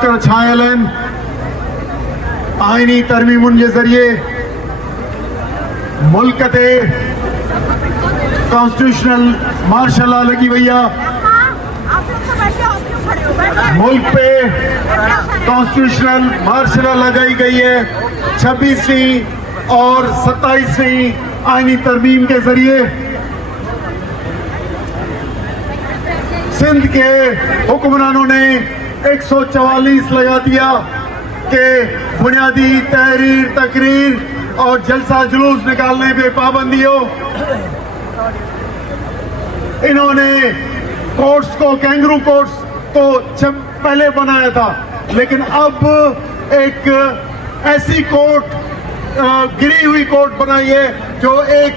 کر چھائلن آئینی ترمیم کے ذریعے ملک تے کانسٹیٹیوشنل مارشل لا لگی وئی ہے. ملک پہ کانسٹیٹیوشنل مارشل لا لگائی گئی ہے 26ویں اور 27ویں آئینی ترمیم کے ذریعے. سندھ کے حکمرانوں نے 144 لگا دیا کہ بنیادی تحریر تقریر اور جلسہ جلوس نکالنے پہ پابندی ہو. انہوں نے کورٹس کو کینگرو کورٹس کو پہلے بنایا تھا، لیکن اب ایک ایسی کورٹ گری ہوئی کورٹ بنائی ہے جو ایک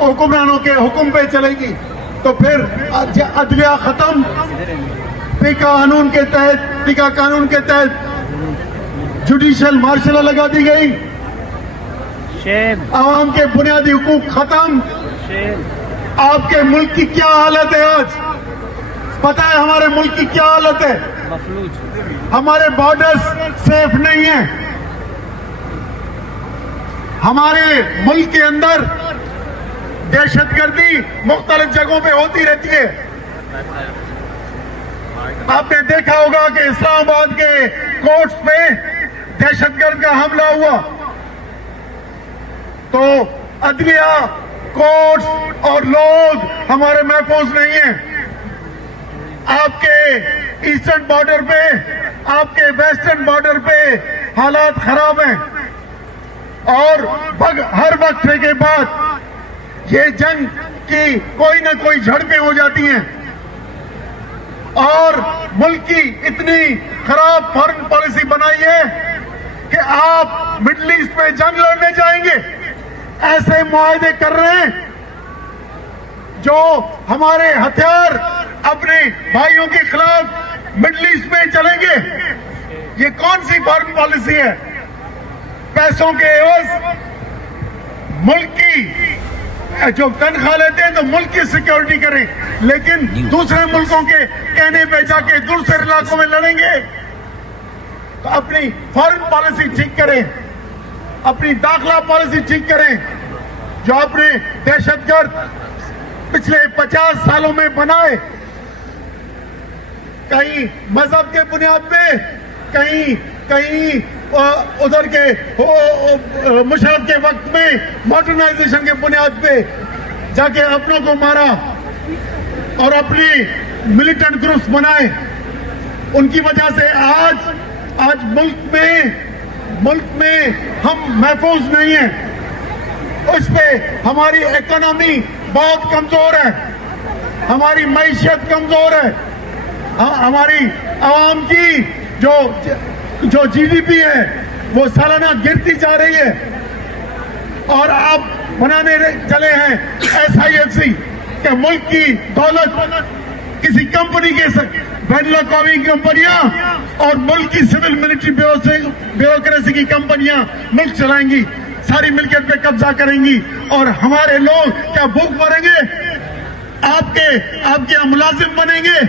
حکمرانوں کے حکم پہ چلے گی. تو پھر عدلیہ ختم، پیکا قانون کے تحت جوڈیشل مارشل لگا دی گئی. عوام کے بنیادی حقوق ختم. آپ کے ملک کی کیا حالت ہے آج؟ پتہ ہے ہمارے ملک کی کیا حالت ہے؟ ہمارے بارڈرز سیف نہیں ہیں. ہمارے ملک کے اندر دہشت گردی مختلف جگہوں پہ ہوتی رہتی ہے. آپ نے دیکھا ہوگا کہ اسلام آباد کے کورٹس پہ دہشت گرد کا حملہ ہوا. تو عدلیہ، کورٹس اور لوگ ہمارے محفوظ نہیں ہیں. آپ کے ایسٹرن بارڈر پہ، آپ کے ویسٹرن بارڈر پہ حالات خراب ہیں، اور ہر وقفے کے بعد یہ جنگ کی کوئی نہ کوئی جھڑپیں ہو جاتی ہیں. اور ملک کی اتنی خراب فارن پالیسی بنائی ہے کہ آپ مڈل ایسٹ میں جنگ لڑنے جائیں گے. ایسے معاہدے کر رہے ہیں جو ہمارے ہتھیار اپنے بھائیوں کے خلاف مڈل ایسٹ میں چلیں گے. یہ کون سی فارن پالیسی ہے؟ پیسوں کے عوض ملک کی جو تنخواہ لیتے ہیں تو ملک کی سیکیورٹی کریں، لیکن دوسرے ملکوں کے کہنے پہ جا کے دوسرے علاقوں میں لڑیں گے. تو اپنی فارن پالیسی ٹھیک کریں، اپنی داخلہ پالیسی ٹھیک کریں. جو آپ نے دہشت گرد پچھلے 50 سالوں میں بنائے، کہیں مذہب کے بنیاد پہ، کہیں ادھر کے مشرف کے وقت میں ماڈرنائزیشن کے بنیاد پہ جا کے اپنوں کو مارا اور اپنی ملیٹنٹ گروپس بنائے. ان کی وجہ سے آج ملک میں ہم محفوظ نہیں ہیں. اس پہ ہماری اکانومی بہت کمزور ہے، ہماری معیشت کمزور ہے، ہماری عوام کی جو جی ڈی پی ہے وہ سالانہ گرتی جا رہی ہے. اور آپ بنانے چلے ہیں SIFC کہ ملک کی دولت کسی کمپنی کے بین الاقوامی کمپنیاں اور ملک کی سول ملٹری بیوروکریسی کی کمپنیاں ملک چلائیں گی، ساری ملکیت پہ قبضہ کریں گی، اور ہمارے لوگ کیا بھوک مریں گے؟ آپ کے ملازم بنیں گے.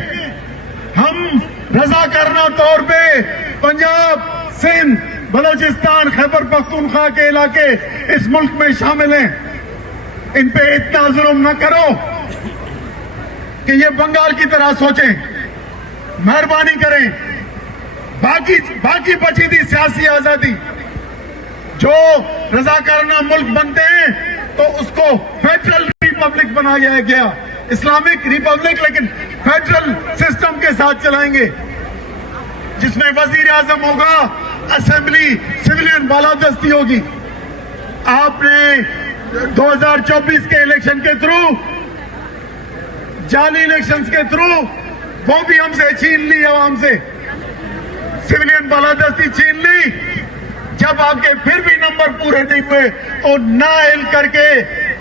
ہم رضاکارانہ طور پہ پنجاب، سندھ، بلوچستان، خیبر پختونخوا کے علاقے اس ملک میں شامل ہیں. ان پہ اتنا ظلم نہ کرو کہ یہ بنگال کی طرح سوچیں. مہربانی کریں. باقی بچی تھی سیاسی آزادی. جو رضاکارانہ ملک بنتے ہیں تو اس کو فیڈرل ریپبلک بنایا گیا، اسلامک ریپبلک، لیکن فیڈرل سسٹم کے ساتھ چلائیں گے، جس میں وزیر اعظم ہوگا، اسمبلی سویلین بالادستی ہوگی. آپ نے 2024 کے الیکشن کے تھرو، جعلی الیکشنز کے تھرو، وہ بھی ہم سے چھین لی، عوام سے سویلین بالادستی چھین لی. جب آپ کے پھر بھی نمبر پورے نہیں ہوئے تو نااہل کر کے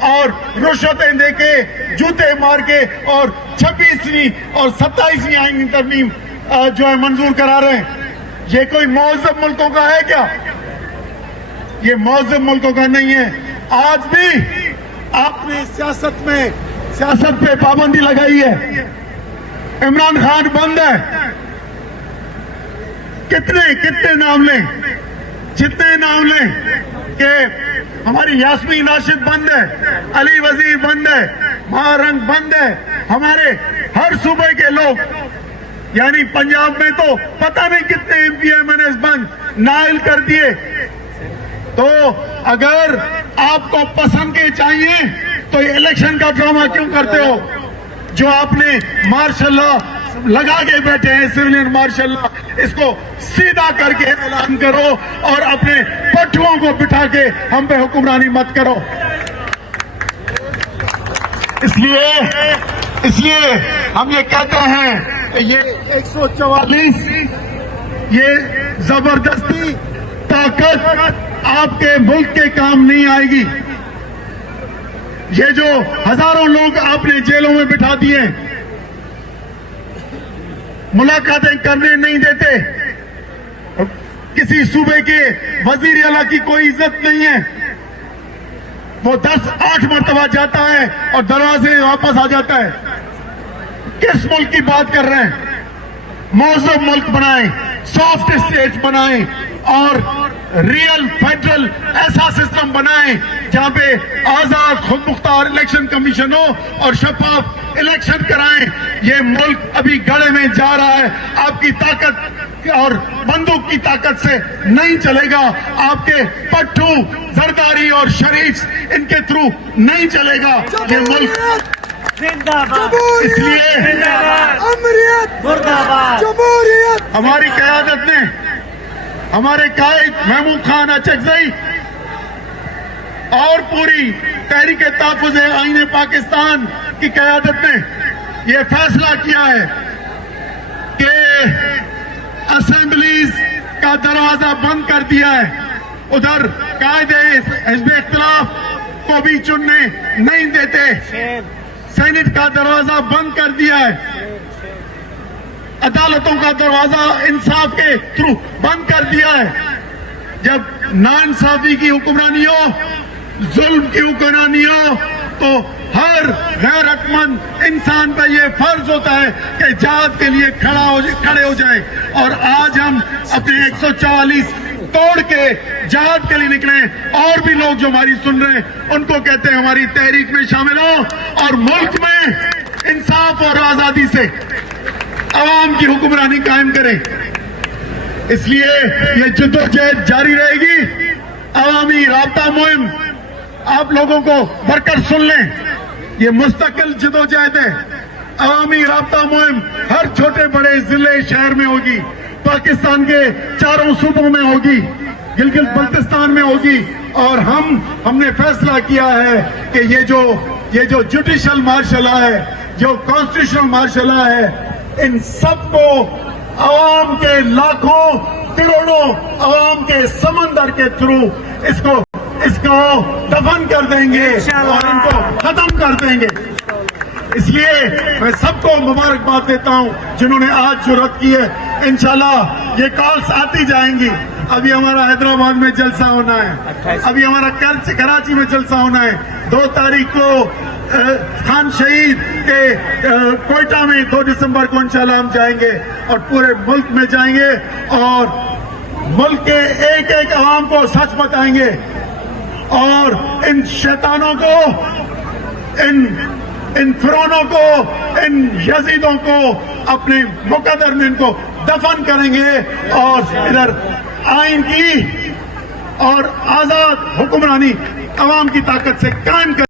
اور رشوتیں دے کے، جوتے مار کے، اور 26ویں اور 27ویں آئینی ترمیم جو ہے منظور کرا رہے ہیں. یہ کوئی مہذب ملکوں کا ہے کیا؟ یہ مہذب ملکوں کا نہیں ہے. آج بھی آپ نے سیاست پہ پابندی لگائی ہے. عمران خان بند ہے، کتنے نام لیں، جتنے نام لیں کہ ہماری یاسمین راشد بند ہے، علی وزیر بند ہے، مہارنگ بند ہے، ہمارے ہر صوبے کے لوگ، یعنی پنجاب میں تو پتہ نہیں کتنے M P M N S بند نائل کر دیے. تو اگر آپ کو پسند کے چاہیے تو یہ الیکشن کا ڈرامہ کیوں کرتے ہو؟ جو آپ نے ماشاء اللہ لگا کے بیٹھے ہیں سویلین مارشل اللہ، اس کو سیدھا کر کے اعلان کرو اور اپنے پٹھوں کو بٹھا کے ہم پہ حکمرانی مت کرو. اس لیے ہم یہ کہتے ہیں یہ 144 یہ زبردستی طاقت آپ کے ملک کے کام نہیں آئے گی. یہ جو ہزاروں لوگ آپ نے جیلوں میں بٹھا دیے، ملاقاتیں کرنے نہیں دیتے، کسی صوبے کے وزیر اعلیٰ کی کوئی عزت نہیں ہے، وہ 10-8 مرتبہ جاتا ہے اور دروازے واپس آ جاتا ہے. کس ملک کی بات کر رہے ہیں؟ مہذب ملک بنائیں، سافٹ اسٹیٹ بنائیں اور ریئل فیڈرل ایسا سسٹم بنائیں جہاں پہ آزاد خود مختار الیکشن کمیشن ہو اور شفاف الیکشن کرائیں. یہ ملک ابھی گڑھے میں جا رہا ہے، آپ کی طاقت اور بندوق کی طاقت سے نہیں چلے گا، آپ کے پٹھو زرداری اور شریف ان کے تھرو نہیں چلے گا یہ ملک. اس لیے ہماری قیادت نے، ہمارے قائد محمود خان اچکزئی اور پوری تحریک تحفظ آئین پاکستان کی قیادت نے یہ فیصلہ کیا ہے کہ اسمبلیز کا دروازہ بند کر دیا ہے. ادھر قائد حزب اختلاف کو بھی چننے نہیں دیتے، سینٹ کا دروازہ بند کر دیا ہے، عدالتوں کا دروازہ انصاف کے تھرو بند کر دیا ہے. جب ناانصافی کی حکمرانی ہو، ظلم کی حکمرانی ہو تو ہر غیرت مند انسان پہ یہ فرض ہوتا ہے کہ جہاد کے لیے کھڑے ہو جائے. اور آج ہم اپنے 144 توڑ کے جہاد کے لیے نکلے. اور بھی لوگ جو ہماری سن رہے ہیں ان کو کہتے ہیں ہماری تحریک میں شامل ہو اور ملک میں انصاف اور آزادی سے عوام کی حکمرانی قائم کریں. اس لیے یہ جدوجہد جاری رہے گی. عوامی رابطہ مہم آپ لوگوں کو بڑھ کر سن لیں، یہ مستقل جدوجہد ہے. عوامی رابطہ مہم ہر چھوٹے بڑے ضلع شہر میں ہوگی، پاکستان کے 4 صوبوں میں ہوگی، گلگت بلتستان میں ہوگی. اور ہم نے فیصلہ کیا ہے کہ یہ جو جوڈیشل مارشل لا ہے، جو کانسٹیٹیوشنل مارشل لا ہے، ان سب کو عوام کے لاکھوں کروڑوں عوام کے سمندر کے تھرو اس کو دفن کر دیں گے اور ان کو ختم کر دیں گے. اس لیے میں سب کو مبارکباد دیتا ہوں جنہوں نے آج جرأت کی ہے. انشاءاللہ یہ کالز آتی جائیں گی. ابھی ہمارا حیدرآباد میں جلسہ ہونا ہے، ابھی ہمارا کراچی میں جلسہ ہونا ہے. 2 تاریخ کو خان شہید کے کوئٹہ میں 2 دسمبر کو انشاءاللہ ہم جائیں گے اور پورے ملک میں جائیں گے اور ملک کے ایک ایک عوام کو سچ بتائیں گے اور ان شیطانوں کو، ان فرعونوں کو، ان یزیدوں کو اپنے مقدر میں ان کو دفن کریں گے اور ادھر آئین کی اور آزاد حکمرانی عوام کی طاقت سے قائم کریں